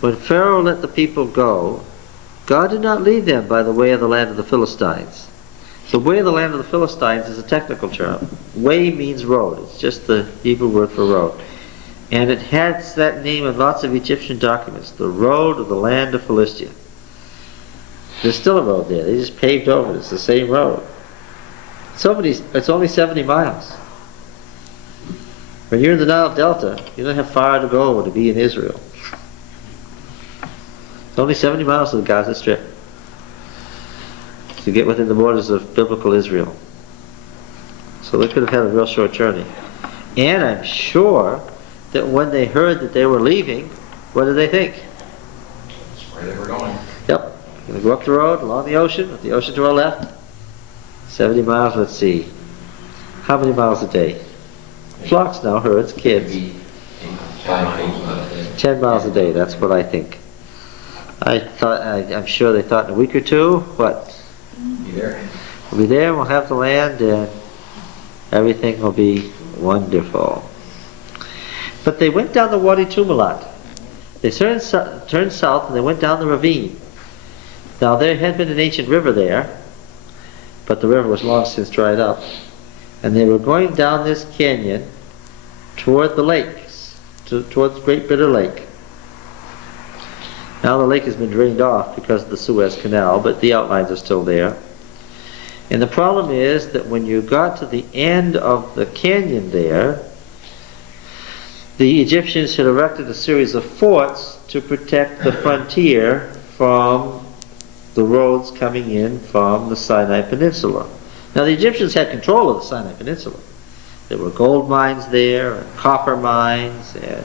When Pharaoh let the people go, God did not lead them by the way of the land of the Philistines. The way of the land of the Philistines is a technical term. Way means road. It's just the Hebrew word for road. And it has that name in lots of Egyptian documents. The road of the land of Philistia. There's still a road there. They just paved over it. It's the same road. It's only 70 miles. When you're in the Nile Delta, you don't have far to go to be in Israel. It's only 70 miles to the Gaza Strip to get within the borders of biblical Israel. So they could have had a real short journey. And I'm sure that when they heard that they were leaving, what did they think? That's where they were going. Yep. We're going to go up the road, along the ocean, with the ocean to our left. 70 miles, let's see. How many miles a day? Flocks now, herds, kids. 10 miles a day, that's what I think. I'm sure they thought in a week or two, what? Be there. We'll be there, we'll have the land, and everything will be wonderful. But they went down the Wadi Tumalat. They turned south and they went down the ravine. Now there had been an ancient river there, but the river was long since dried up. And they were going down this canyon toward the lakes, towards the Great Bitter Lake. Now the lake has been drained off because of the Suez Canal, but the outlines are still there. And the problem is that when you got to the end of the canyon there, the Egyptians had erected a series of forts to protect the frontier from the roads coming in from the Sinai Peninsula. Now the Egyptians had control of the Sinai Peninsula. There were gold mines there, and copper mines, and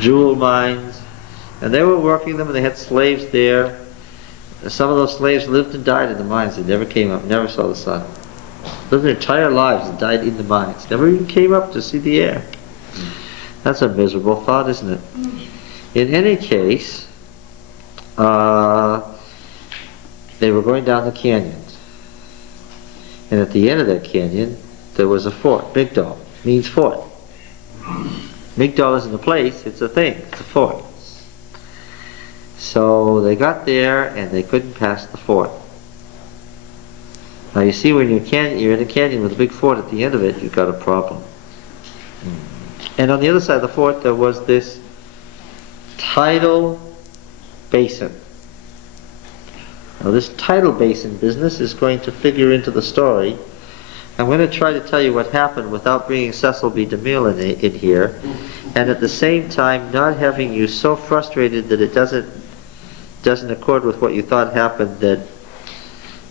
jewel mines, and they were working them, and they had slaves there. Some of those slaves lived and died in the mines. They never came up, never saw the sun. Lived their entire lives and died in the mines. Never even came up to see the air. That's a miserable thought, isn't it? In any case, they were going down the canyon. And at the end of that canyon, there was a fort. Migdol means fort. Migdol isn't a place, it's a thing. It's a fort. So they got there and they couldn't pass the fort. Now you see, when you're in a canyon with a big fort at the end of it, you've got a problem. And on the other side of the fort there was this tidal basin. Now this tidal basin business is going to figure into the story. I'm going to try to tell you what happened without bringing Cecil B. DeMille in here, and at the same time not having you so frustrated that it doesn't accord with what you thought happened that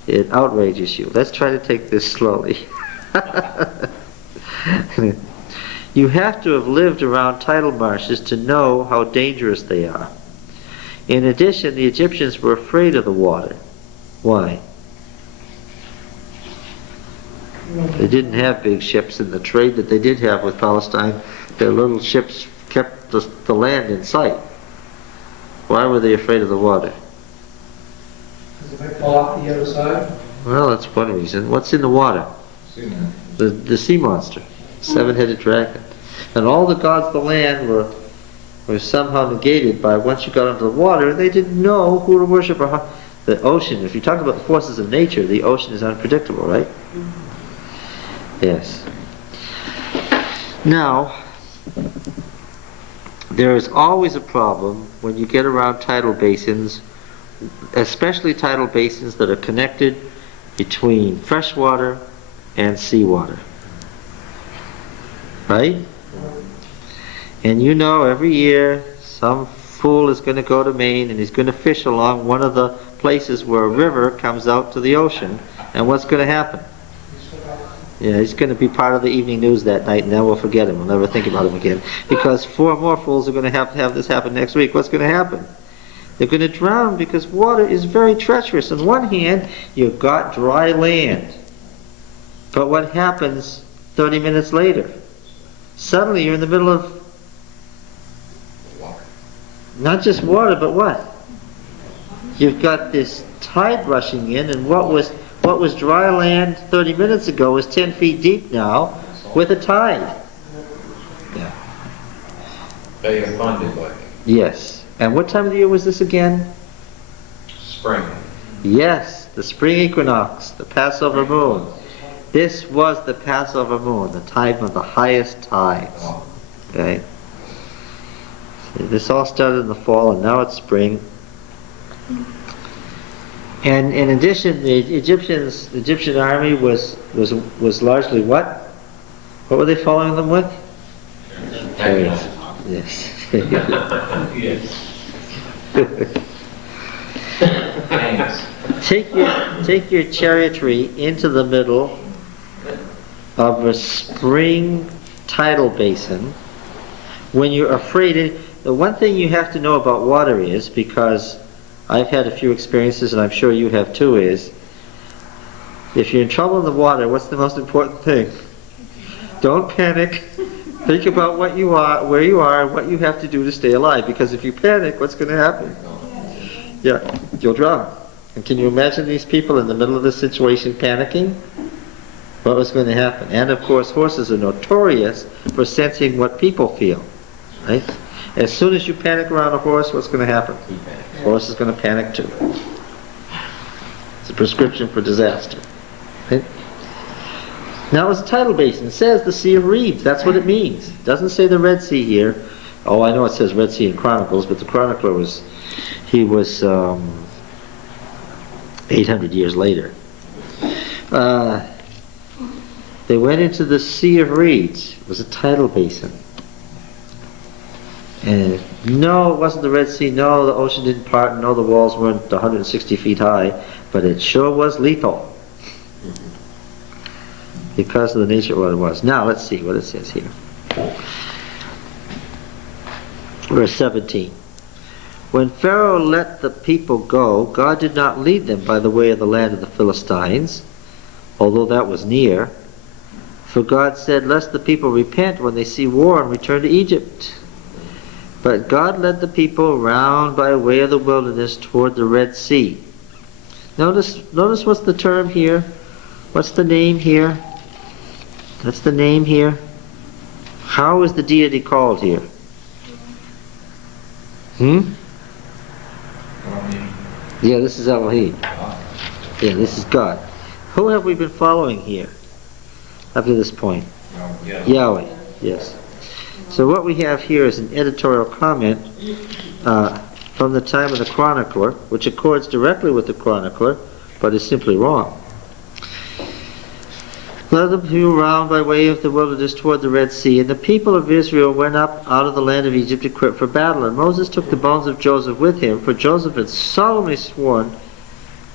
it outrages you. Let's try to take this slowly. You have to have lived around tidal marshes to know how dangerous they are. In addition, the Egyptians were afraid of the water. Why? They didn't have big ships in the trade that they did have with Palestine. Their little ships kept the land in sight. Why were they afraid of the water? Because it might fall off the other side. Well, that's one reason. What's in the water? The sea monster, seven-headed dragon. And all the gods of the land were somehow negated by once you got into the water, and they didn't know who to worship or how. The ocean, if you talk about the forces of nature, the ocean is unpredictable, right? Yes. Now, there is always a problem when you get around tidal basins, especially tidal basins that are connected between freshwater and seawater. Right? And you know, every year some fool is going to go to Maine and he's going to fish along one of the places where a river comes out to the ocean. And what's going to happen? Yeah, he's going to be part of the evening news that night, and then we'll forget him. We'll never think about him again. Because 4 more fools are going to have this happen next week. What's going to happen? They're going to drown because water is very treacherous. On one hand, you've got dry land. But what happens 30 minutes later? Suddenly you're in the middle of not just water, but what? You've got this tide rushing in, and what was dry land 30 minutes ago is 10 feet deep now with a tide. Yeah. Bay of Fundy, like. Yes. And what time of the year was this again? Spring. Yes, the spring equinox, the Passover moon. This was the Passover moon, the time of the highest tides. Okay? So this all started in the fall and now it's spring. And in addition, the Egyptian army was largely what? What were they following them with? Chariots. Yes. Yes. Thanks. Take your chariotry into the middle of a spring tidal basin when you're afraid. The one thing you have to know about water is, because I've had a few experiences and I'm sure you have too, is if you're in trouble in the water, what's the most important thing? Don't panic. Think about what you are, where you are, and what you have to do to stay alive. Because if you panic, what's going to happen? Yeah, you'll drown. And can you imagine these people in the middle of this situation panicking? What was going to happen? And of course, horses are notorious for sensing what people feel. Right? As soon as you panic around a horse, what's going to happen? The horse is going to panic too. It's a prescription for disaster. Right? Now it's a tidal basin. It says the Sea of Reeds. That's what it means. It doesn't say the Red Sea here. Oh, I know it says Red Sea in Chronicles, but the chronicler was 800 years later. They went into the Sea of Reeds. It was a tidal basin. And no, it wasn't the Red Sea. No, the ocean didn't part. No, the walls weren't 160 feet high. But it sure was lethal. Because of the nature of what it was. Now, let's see what it says here. Verse 17. When Pharaoh let the people go, God did not lead them by the way of the land of the Philistines, although that was near. For God said, lest the people repent when they see war and return to Egypt. But God led the people round by way of the wilderness toward the Red Sea. Notice what's the term here? What's the name here? That's the name here. How is the deity called here? Yeah, this is Elohim. Yeah, this is God. Who have we been following here up to this point? Yahweh. Yes. So what we have here is an editorial comment from the time of the chronicler, which accords directly with the chronicler, but is simply wrong. Led the people round by way of the wilderness toward the Red Sea, and the people of Israel went up out of the land of Egypt equipped for battle. And Moses took the bones of Joseph with him, for Joseph had solemnly sworn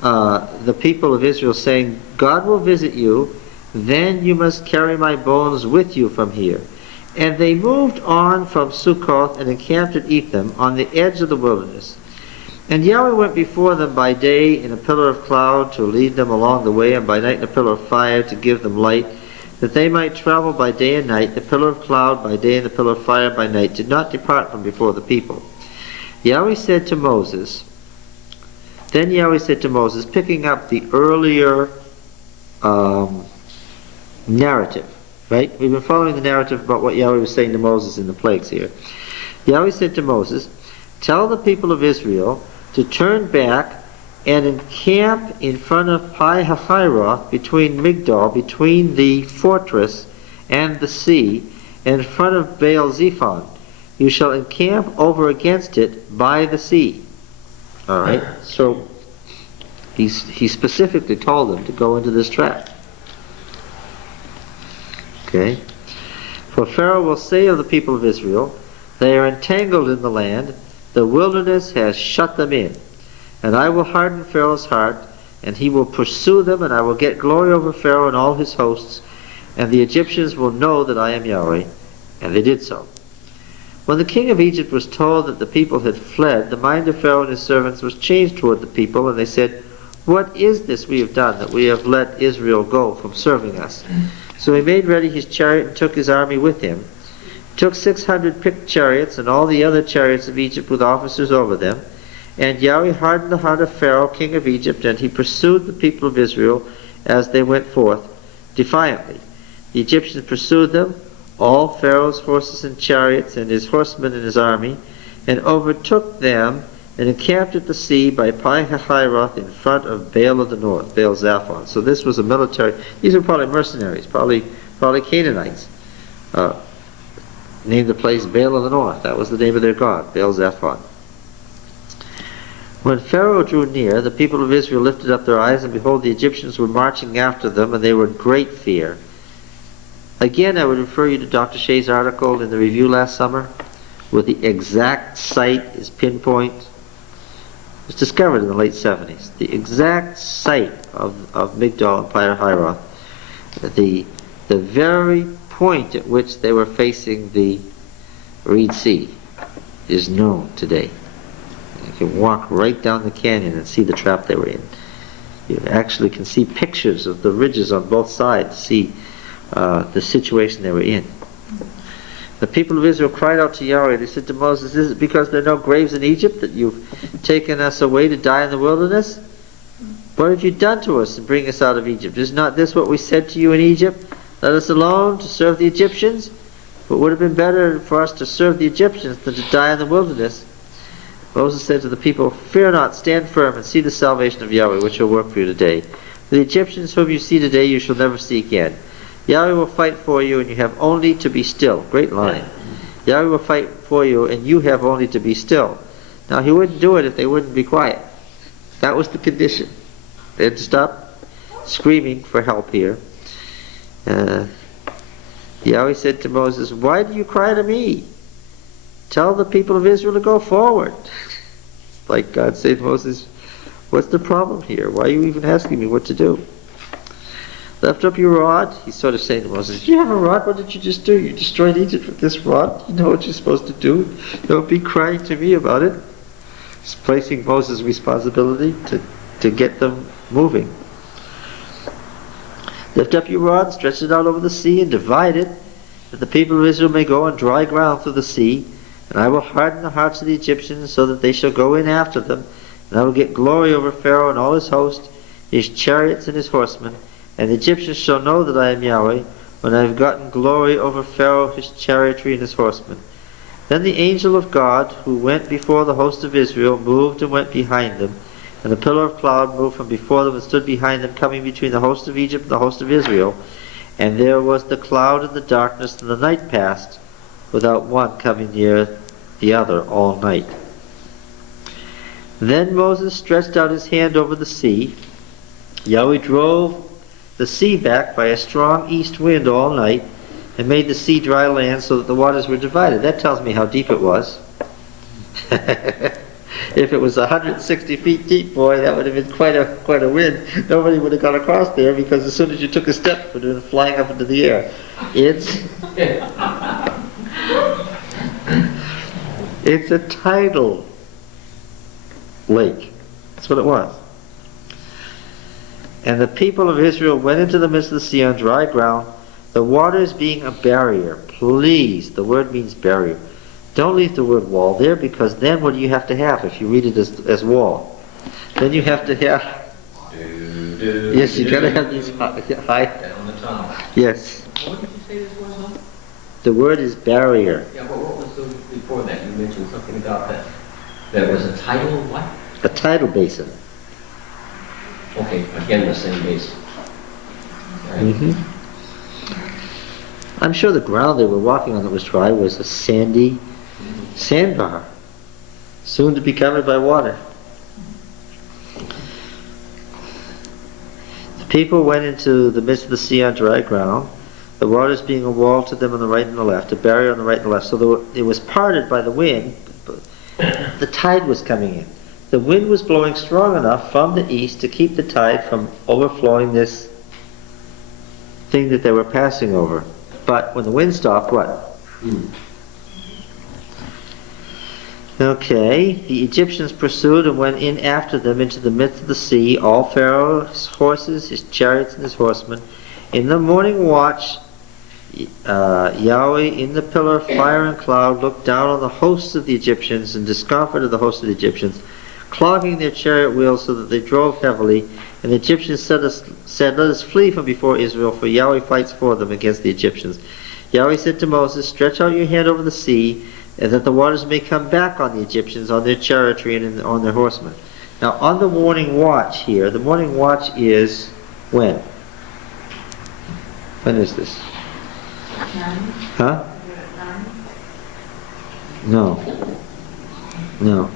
the people of Israel, saying, God will visit you, then you must carry my bones with you from here. And they moved on from Sukkoth and encamped at Etham on the edge of the wilderness. And Yahweh went before them by day in a pillar of cloud to lead them along the way, and by night in a pillar of fire to give them light, that they might travel by day and night. The pillar of cloud by day and the pillar of fire by night did not depart from before the people. Yahweh said to Moses, then Yahweh said to Moses, picking up the earlier narrative, right? We've been following the narrative about what Yahweh was saying to Moses in the plagues here. Yahweh said to Moses, tell the people of Israel to turn back and encamp in front of Pi-hahiroth, between Migdol, between the fortress and the sea, and in front of Baal-zephon. You shall encamp over against it by the sea. All right, so he specifically told them to go into this trap. Okay. For Pharaoh will say of the people of Israel, they are entangled in the land, the wilderness has shut them in. And I will harden Pharaoh's heart, and he will pursue them, and I will get glory over Pharaoh and all his hosts, and the Egyptians will know that I am Yahweh. And they did so. When the king of Egypt was told that the people had fled, the mind of Pharaoh and his servants was changed toward the people, and they said, what is this we have done, that we have let Israel go from serving us? So he made ready his chariot and took his army with him, took 600 picked chariots and all the other chariots of Egypt with officers over them. And Yahweh hardened the heart of Pharaoh, king of Egypt, and he pursued the people of Israel as they went forth defiantly. The Egyptians pursued them, all Pharaoh's horses and chariots, and his horsemen and his army, and overtook them, and encamped at the sea by Pi-hahiroth in front of Baal of the north, Baal Zaphon. So this was a military, these were probably mercenaries, probably Canaanites. Named the place Baal of the north. That was the name of their god, Baal Zaphon. When Pharaoh drew near, the people of Israel lifted up their eyes, and behold, the Egyptians were marching after them, and they were in great fear. Again, I would refer you to Dr. Shea's article in the review last summer, where the exact site is pinpoint. It was discovered in the late 70s. The exact site of Migdol and Pi-hahiroth, the very point at which they were facing the Reed Sea, is known today. You can walk right down the canyon and see the trap they were in. You actually can see pictures of the ridges on both sides, see the situation they were in. The people of Israel cried out to Yahweh. They said to Moses, "Is it because there are no graves in Egypt that you've taken us away to die in the wilderness? What have you done to us in bringing us out of Egypt? Is not this what we said to you in Egypt? Let us alone to serve the Egyptians? But it would have been better for us to serve the Egyptians than to die in the wilderness." Moses said to the people, "Fear not, stand firm and see the salvation of Yahweh, which will work for you today. For the Egyptians whom you see today, you shall never see again. Yahweh will fight for you, and you have only to be still." Great line. Yahweh will fight for you, and you have only to be still. Now, he wouldn't do it if they wouldn't be quiet. That was the condition. They had to stop screaming for help here. Yahweh said to Moses, "Why do you cry to me? Tell the people of Israel to go forward." Like God said to Moses, "What's the problem here? Why are you even asking me what to do? Lift up your rod." He's sort of saying to Moses, "You have a rod? What did you just do? You destroyed Egypt with this rod? You know what you're supposed to do. Don't be crying to me about it." He's placing Moses' responsibility to get them moving. "Lift up your rod, stretch it out over the sea, and divide it, that the people of Israel may go on dry ground through the sea. And I will harden the hearts of the Egyptians, so that they shall go in after them. And I will get glory over Pharaoh and all his host, his chariots and his horsemen. And the Egyptians shall know that I am Yahweh, when I have gotten glory over Pharaoh, his chariotry, and his horsemen." Then the angel of God, who went before the host of Israel, moved and went behind them. And the pillar of cloud moved from before them and stood behind them, coming between the host of Egypt and the host of Israel. And there was the cloud and the darkness, and the night passed, without one coming near the other all night. Then Moses stretched out his hand over the sea. Yahweh drove the sea back by a strong east wind all night, and made the sea dry land, so that the waters were divided. That tells me how deep it was. If it was 160 feet deep, boy, that would have been quite a wind. Nobody would have got across there, because as soon as you took a step, it would have been flying up into the air. It's a tidal lake. That's what it was. And the people of Israel went into the midst of the sea on dry ground, the waters being a barrier. Please, the word means barrier. Don't leave the word wall there, because then what do you have to have if you read it as wall? Then you have to have... Yes, you got to have these high... Down the top. Yes. What did you say this was on? The word is barrier. Yeah, but what was the, before that? You mentioned something about that. That was a tidal what? A tidal basin. Okay, again, the same basin. Right. I'm sure the ground they were walking on that was dry was a sandy sandbar, soon to be covered by water. The people went into the midst of the sea on dry ground, the waters being a wall to them on the right and the left, a barrier on the right and the left. So it was parted by the wind. The tide was coming in. The wind was blowing strong enough from the east to keep the tide from overflowing this thing that they were passing over. But when the wind stopped, what? Okay, the Egyptians pursued and went in after them into the midst of the sea, all Pharaoh's horses, his chariots, and his horsemen. In the morning watch, Yahweh in the pillar of fire and cloud looked down on the hosts of the Egyptians and discomfited the hosts of the Egyptians, clogging their chariot wheels so that they drove heavily. And the Egyptians said, "Let us flee from before Israel, for Yahweh fights for them against the Egyptians." Yahweh said to Moses, "Stretch out your hand over the sea, and that the waters may come back on the Egyptians, on their chariotry, and on their horsemen. Now, on the morning watch here, the morning watch is when? When is this? Huh? No. No.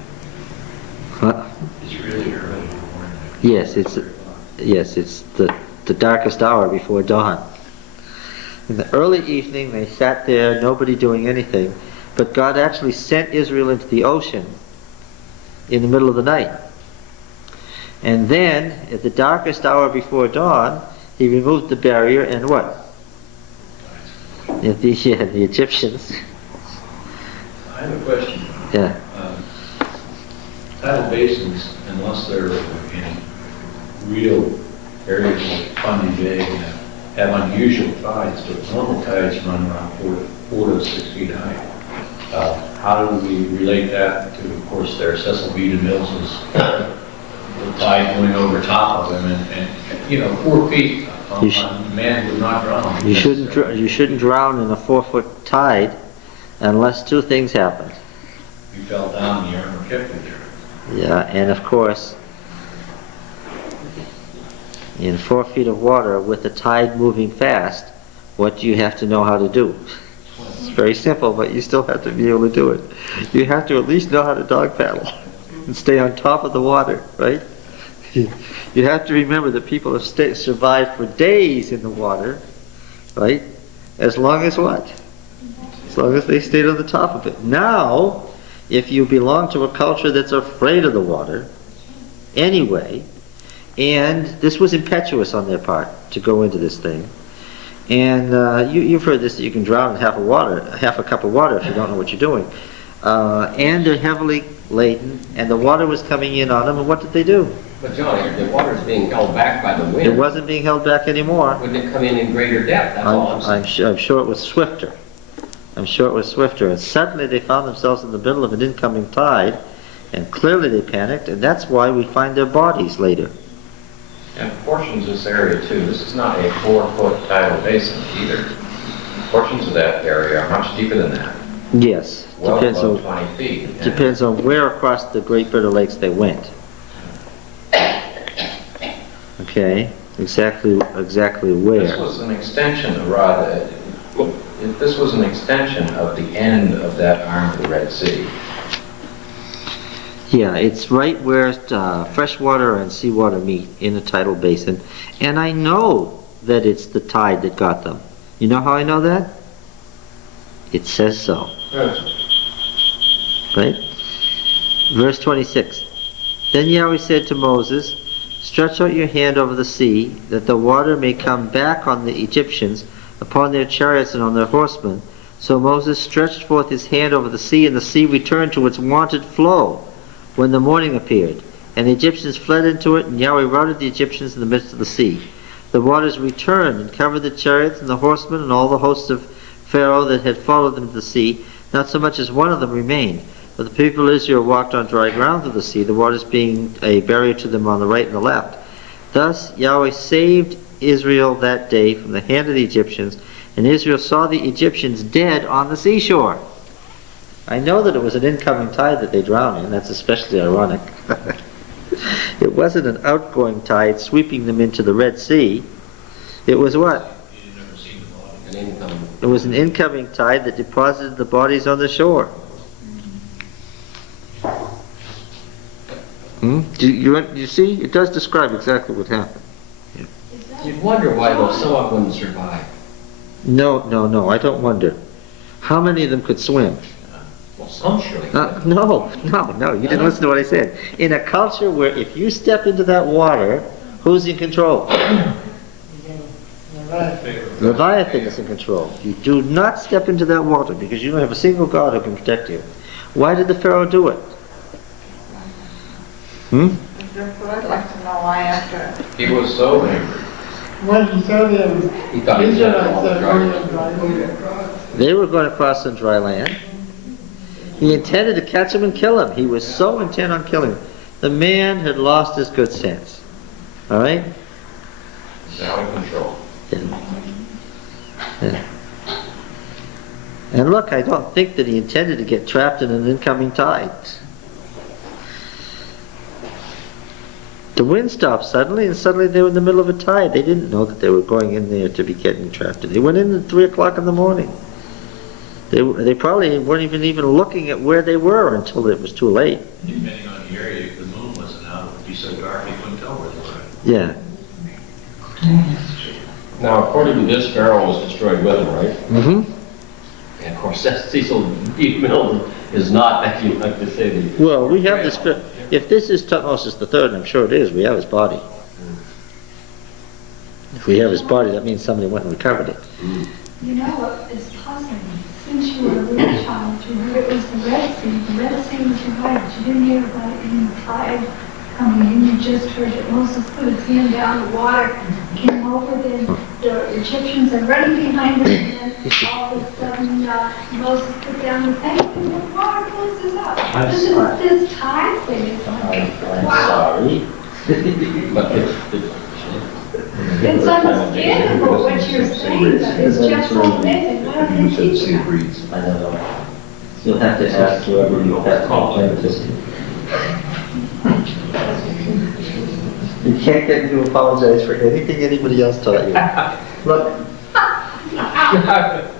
Huh? It's really early in the morning. Yes, it's the darkest hour before dawn. In the early evening, they sat there, nobody doing anything, but God actually sent Israel into the ocean in the middle of the night. And then, at the darkest hour before dawn, he removed the barrier and what? The Egyptians. I have a question. Yeah. Tidal basins, unless they're in real areas like Fundy Bay, have unusual tides, but normal tides run around 4 to 6 feet high. How do we relate that to, of course, their Cecil B. DeMille's the tide going over top of them, and 4 feet, a man would not drown. You shouldn't drown in a 4-foot tide unless two things happen. You fell down and the armor kept you there. Yeah, and of course, in 4 feet of water with the tide moving fast, what do you have to know how to do? It's very simple, but you still have to be able to do it. You have to at least know how to dog paddle and stay on top of the water, right? You have to remember that people have survived for days in the water, right? As long as what? As long as they stayed on the top of it. Now, if you belong to a culture that's afraid of the water, anyway, and this was impetuous on their part to go into this thing, and you've heard this, that you can drown in half a cup of water if you don't know what you're doing, and they're heavily laden, and the water was coming in on them, and what did they do? But John, the water's being held back by the wind. It wasn't being held back anymore. Wouldn't it come in greater depth? That's all I'm saying. I'm sure it was swifter. I'm sure it was swifter. And suddenly they found themselves in the middle of an incoming tide, and clearly they panicked, and that's why we find their bodies later. And portions of this area too, this is not a 4-foot tidal basin either. Portions of that area are much deeper than that, Yes. well Depends above on 20 feet. And depends on where across the Great Bitter Lakes they went. Okay, exactly where. This was an extension, this was an extension of the end of that arm of the Red Sea. Yeah, it's right where freshwater and seawater meet in a tidal basin, and I know that it's the tide that got them. You know how I know that? It says so. Right? Verse 26. Then Yahweh said to Moses, stretch out your hand over the sea, that the water may come back on the Egyptians, upon their chariots and on their horsemen. So Moses stretched forth his hand over the sea, and the sea returned to its wonted flow when the morning appeared. And the Egyptians fled into it, and Yahweh routed the Egyptians in the midst of the sea. The waters returned and covered the chariots and the horsemen and all the hosts of Pharaoh that had followed them to the sea. Not so much as one of them remained. But the people of Israel walked on dry ground through the sea, the waters being a barrier to them on the right and the left. Thus Yahweh saved Israel that day from the hand of the Egyptians, and Israel saw the Egyptians dead on the seashore. I know that it was an incoming tide that they drowned in. That's especially ironic. It wasn't an outgoing tide sweeping them into the Red Sea. It was what? An income. It was an incoming tide that deposited the bodies on the shore. You see? It does describe exactly what happened. You'd wonder why some of them wouldn't survive. No, I don't wonder. How many of them could swim? Well, some surely. No, you didn't listen to what I said. In a culture where if you step into that water, who's in control? Leviathan is in control. You do not step into that water because you don't have a single God who can protect you. Why did the Pharaoh do it? I'd like to know why after. He was so angry. When he told him, He thought he was Israelites going are going to dry. They were going to cross on dry land. He intended to catch him and kill him. He was so intent on killing him. The man had lost his good sense. All right? He's out of control. Yeah. And look, I don't think that he intended to get trapped in an incoming tide. The wind stopped suddenly, and suddenly they were in the middle of a tide. They didn't know that they were going in there to be getting trapped. They went in at 3 o'clock in the morning. They probably weren't even looking at where they were until it was too late. Depending on the area, if the moon wasn't out, it would be so dark you couldn't tell where they were. Yeah. Now, according to this, Pharaoh was destroyed with him, right? Mm-hmm. And of course, that Cecil B. Milne is not, as you like to say, the... Well, we have this. If this is Tutmosis III, and I'm sure it is, we have his body. If we have his body, that means somebody went and recovered it. You know what is puzzling me? Since you were a little child, you heard it was the Red Sea. The Red Sea was divided. You didn't hear about it in the tide coming in. You just heard that Moses put his hand down, the water came over, then the Egyptians are running behind him, and then all of a sudden Moses put down his hand, and the water closes up. This tide thing is like, wow. Sorry. But It's understandable what you're saying, but it's just so amazing. What are they teaching us? I don't know. You'll have to ask whoever you have to complain to. You can't get me to apologize for anything anybody else taught you. Look,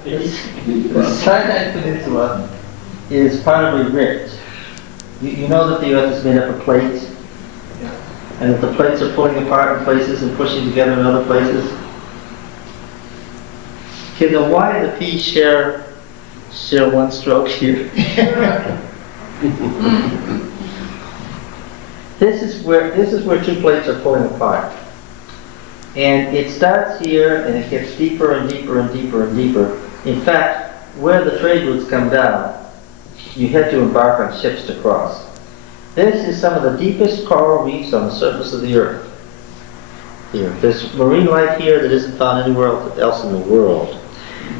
the Sinai Peninsula is part of a rift. You know that the earth is made up of plates? And that the plates are pulling apart in places and pushing together in other places? Okay, the Y and the P share one stroke here. This is where two plates are pulling apart. And it starts here and it gets deeper and deeper and deeper and deeper. In fact, where the trade routes come down, you had to embark on ships to cross. This is some of the deepest coral reefs on the surface of the earth. Here, there's marine life here that isn't found anywhere else in the world.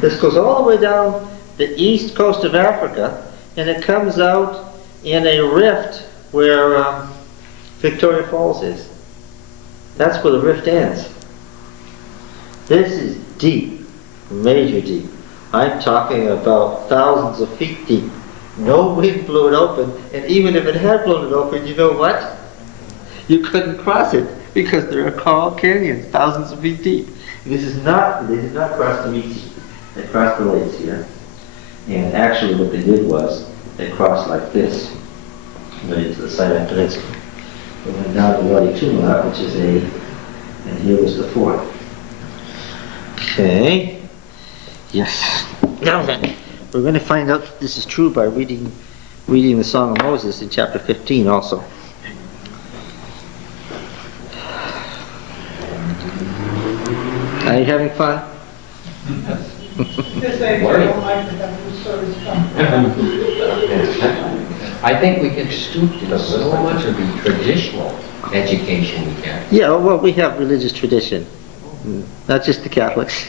This goes all the way down the east coast of Africa, and it comes out in a rift where Victoria Falls is. That's where the rift ends. This is deep, major deep. I'm talking about thousands of feet deep. No wind blew it open, and even if it had blown it open, you know what? You couldn't cross it because there are coral canyons thousands of feet deep. They did not cross the Meeting. They crossed the lakes here. And actually what they did was they crossed like this, went into the Sinai Peninsula. They went down to Wadi Tumla, which is and here was the fort. Okay. Yes. Now then, we're going to find out that this is true by reading the Song of Moses in chapter 15 also. Are you having fun? Just say, I don't like the government service I think we can stoop to so much of the traditional education we get. Yeah, well, we have religious tradition. Not just the Catholics.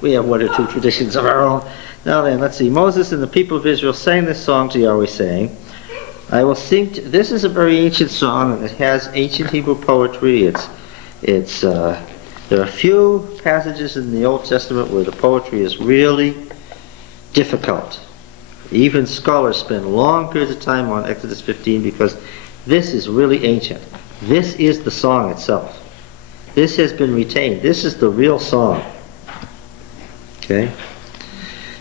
We have one or two traditions of our own. Now then, let's see. Moses and the people of Israel sang this song to Yahweh, saying, I will sing... This is a very ancient song, and it has ancient Hebrew poetry. There are a few passages in the Old Testament where the poetry is really difficult. Even scholars spend long periods of time on Exodus 15 because this is really ancient. This is the song itself. This has been retained. This is the real song. Okay?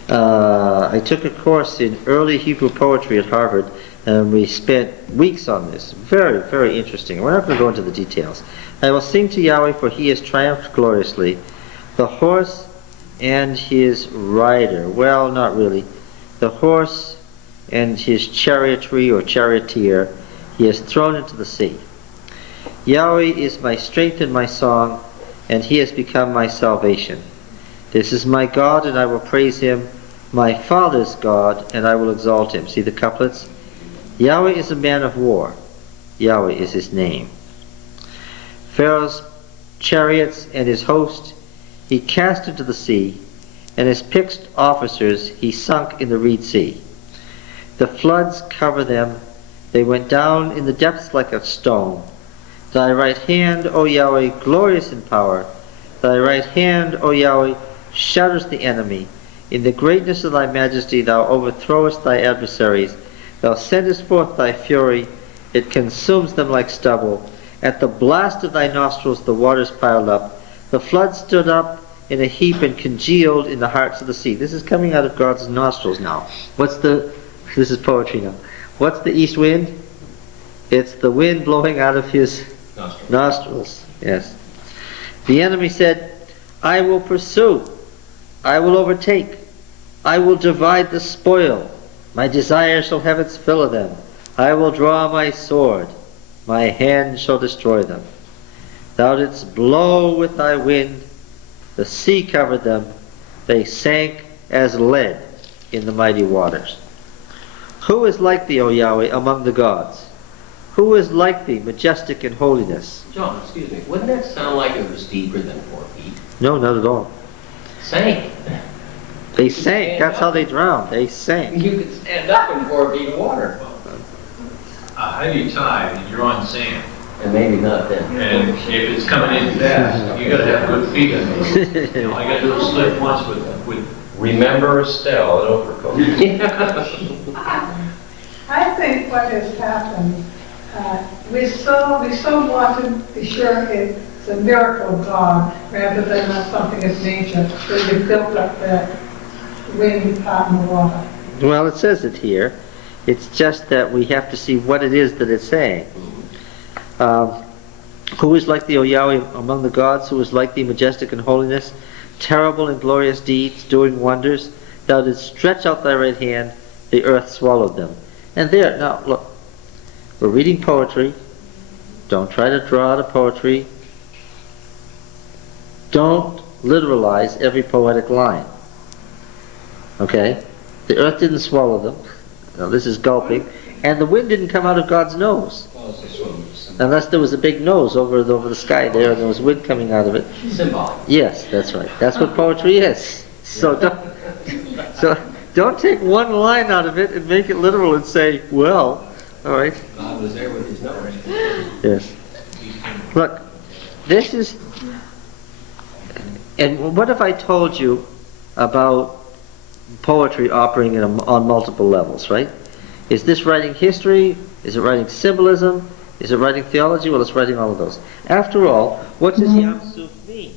I took a course in early Hebrew poetry at Harvard, and we spent weeks on this. Very, very interesting. We're not going to go into the details. I will sing to Yahweh, for he has triumphed gloriously. The horse and his rider. Well, not really. The horse and his chariotry or charioteer he has thrown into the sea. Yahweh is my strength and my song, and he has become my salvation. This is my God, and I will praise him, my father's God, and I will exalt him. See the couplets? Yahweh is a man of war. Yahweh is his name. Pharaoh's chariots and his host he cast into the sea, and his picked officers he sunk in the Reed Sea. The floods cover them. They went down in the depths like a stone. Thy right hand, O Yahweh, glorious in power. Thy right hand, O Yahweh, shatters the enemy. In the greatness of thy majesty thou overthrowest thy adversaries. Thou sendest forth thy fury, it consumes them like stubble. At the blast of thy nostrils the waters piled up. The flood stood up in a heap and congealed in the hearts of the sea. This is coming out of God's nostrils now. This is poetry now. What's the east wind? It's the wind blowing out of his nostrils. Yes. The enemy said, I will pursue, I will overtake, I will divide the spoil. My desire shall have its fill of them. I will draw my sword, my hand shall destroy them. Thou didst blow with thy wind, the sea covered them, they sank as lead in the mighty waters. Who is like thee, O Yahweh, among the gods? Who is like thee, majestic in holiness? John, excuse me, wouldn't that sound like it was deeper than 4 feet? No, not at all. Sank. They sank. That's how they drowned. They sank. You could stand up in 4 feet of water. A heavy tide and you're on sand. And maybe not then. And if it's coming in fast, you gotta have good feet in it. You know, all you gotta do is slip once with Remember Estelle at Overcoat. I think what has happened, we so want to be sure it's a miracle of God rather than something of nature, so we built up that wind out in the water. Well, it says it here. It's just that we have to see what it is that it's saying. Who is like thee, O Yahweh, among the gods? Who is like thee, majestic in holiness, terrible in glorious deeds, doing wonders? Thou didst stretch out thy right hand, the earth swallowed them. And there, now look, we're reading poetry. Don't try to draw out of poetry. Don't literalize every poetic line. Okay? The earth didn't swallow them. Now this is gulping. And the wind didn't come out of God's nose. Unless there was a big nose over the sky there and there was wind coming out of it. Symbolic. Yes, that's right. That's what poetry is. So don't take one line out of it and make it literal and say, well, all right. God was there with his nose. Yes. Look, this is, and what if I told you about poetry operating on multiple levels, right? Is this writing history? Is it writing symbolism? Is it writing theology? Well, it's writing all of those. After all, what does Yam Suf mean?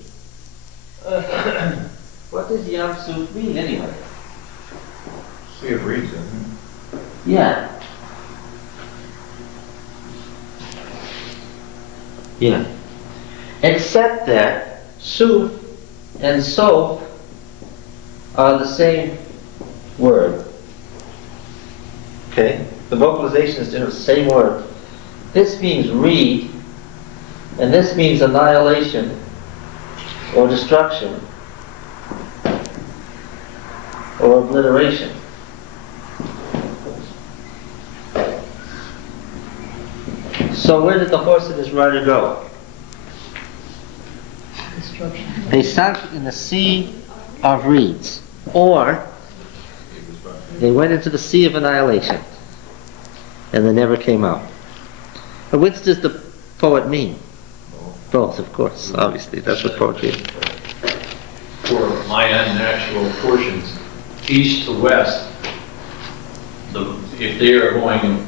What does Yam Suf mean anyway? sea of reason. Yeah. Yeah. Except that Suf and Sof are the same word. Okay? The vocalization is the same word. This means reed, and this means annihilation or destruction or obliteration. So where did the horse and his rider go? They sunk in the sea of reeds, or they went into the sea of annihilation, and they never came out. And which does the poet mean? Both, of course, obviously. That's what poetry is. For my unnatural portions, east to west, if they are going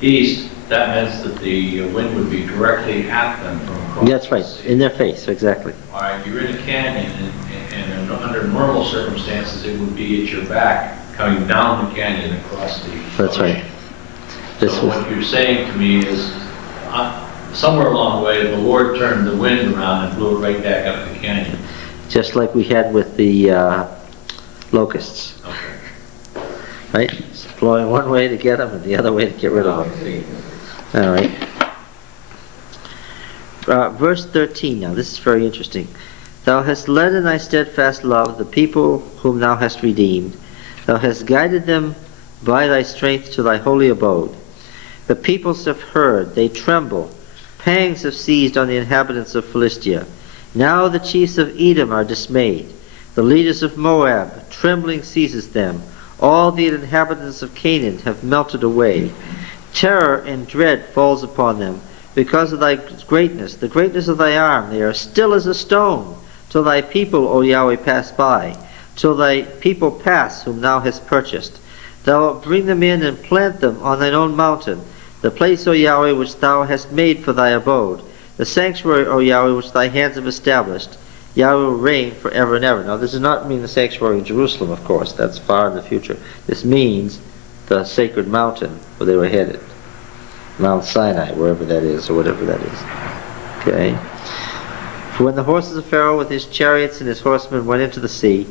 east, that means that the wind would be directly at them from across. That's right, the sea. in their face, exactly. All right, you're in a canyon, and under normal circumstances, it would be at your back, coming down the canyon across the That's right. ocean. This So was, what you're saying to me is, somewhere along the way, the Lord turned the wind around and blew it right back up the canyon. just like we had with the locusts, Okay. right? It's blowing one way to get them and the other way to get rid of them. All right. Verse 13 now, this is very interesting. Thou hast led in thy steadfast love the people whom thou hast redeemed. Thou hast guided them by thy strength to thy holy abode. The peoples have heard, they tremble. Pangs have seized on the inhabitants of Philistia. Now the chiefs of Edom are dismayed. The leaders of Moab, trembling seizes them. All the inhabitants of Canaan have melted away. Terror and dread falls upon them. Because of thy greatness, the greatness of thy arm, they are still as a stone, till thy people, O Yahweh, pass by. till thy people pass, whom thou hast purchased. Thou wilt bring them in and plant them on thine own mountain, the place, O Yahweh, which thou hast made for thy abode, the sanctuary, O Yahweh, which thy hands have established. Yahweh will reign forever and ever. Now, this does not mean the sanctuary in Jerusalem, of course. That's far in the future. This means the sacred mountain where they were headed. Mount Sinai, wherever that is, or whatever that is. Okay? For when the horses of Pharaoh with his chariots and his horsemen went into the sea,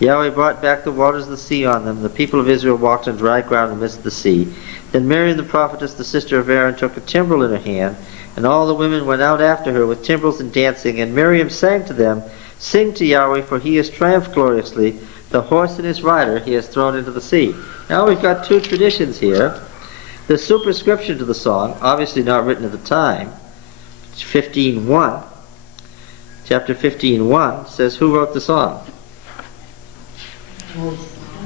Yahweh brought back the waters of the sea on them. The people of Israel walked on dry ground in the midst of the sea. Then Miriam the prophetess, the sister of Aaron, took a timbrel in her hand, and all the women went out after her with timbrels and dancing. And Miriam sang to them, Sing to Yahweh, for he has triumphed gloriously. The horse and his rider he has thrown into the sea. Now we've got two traditions here. The superscription to the song, obviously not written at the time, 15:1. Chapter 15:1 says, who wrote the song?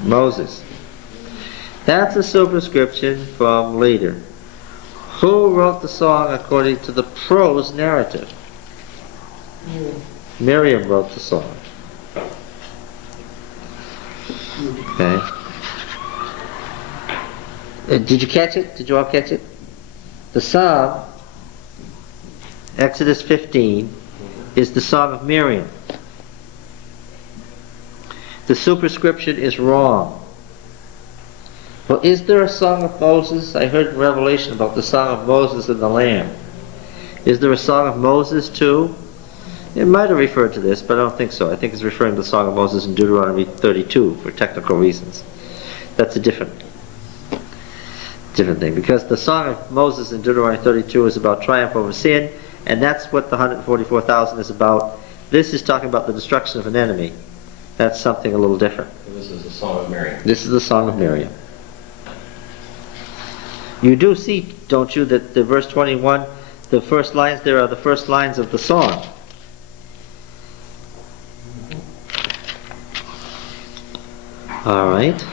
Moses. That's a superscription from later. Who wrote the song according to the prose narrative? Miriam wrote the song. Okay. Did you catch it? Did you all catch it? The psalm, Exodus 15, is the song of Miriam. The superscription is wrong. Well, is there a song of Moses? I heard in Revelation about the song of Moses and the Lamb. Is there a song of Moses too? It might have referred to this, but I don't think so. I think it's referring to the song of Moses in Deuteronomy 32 for technical reasons. That's a different thing, because the song of Moses in Deuteronomy 32 is about triumph over sin, and that's what the 144,000 is about. This is talking about the destruction of an enemy. That's something a little different. This is the Song of Miriam. This is the Song of Miriam. You do see, don't you, that the verse 21, the first lines there are the first lines of the song. All right.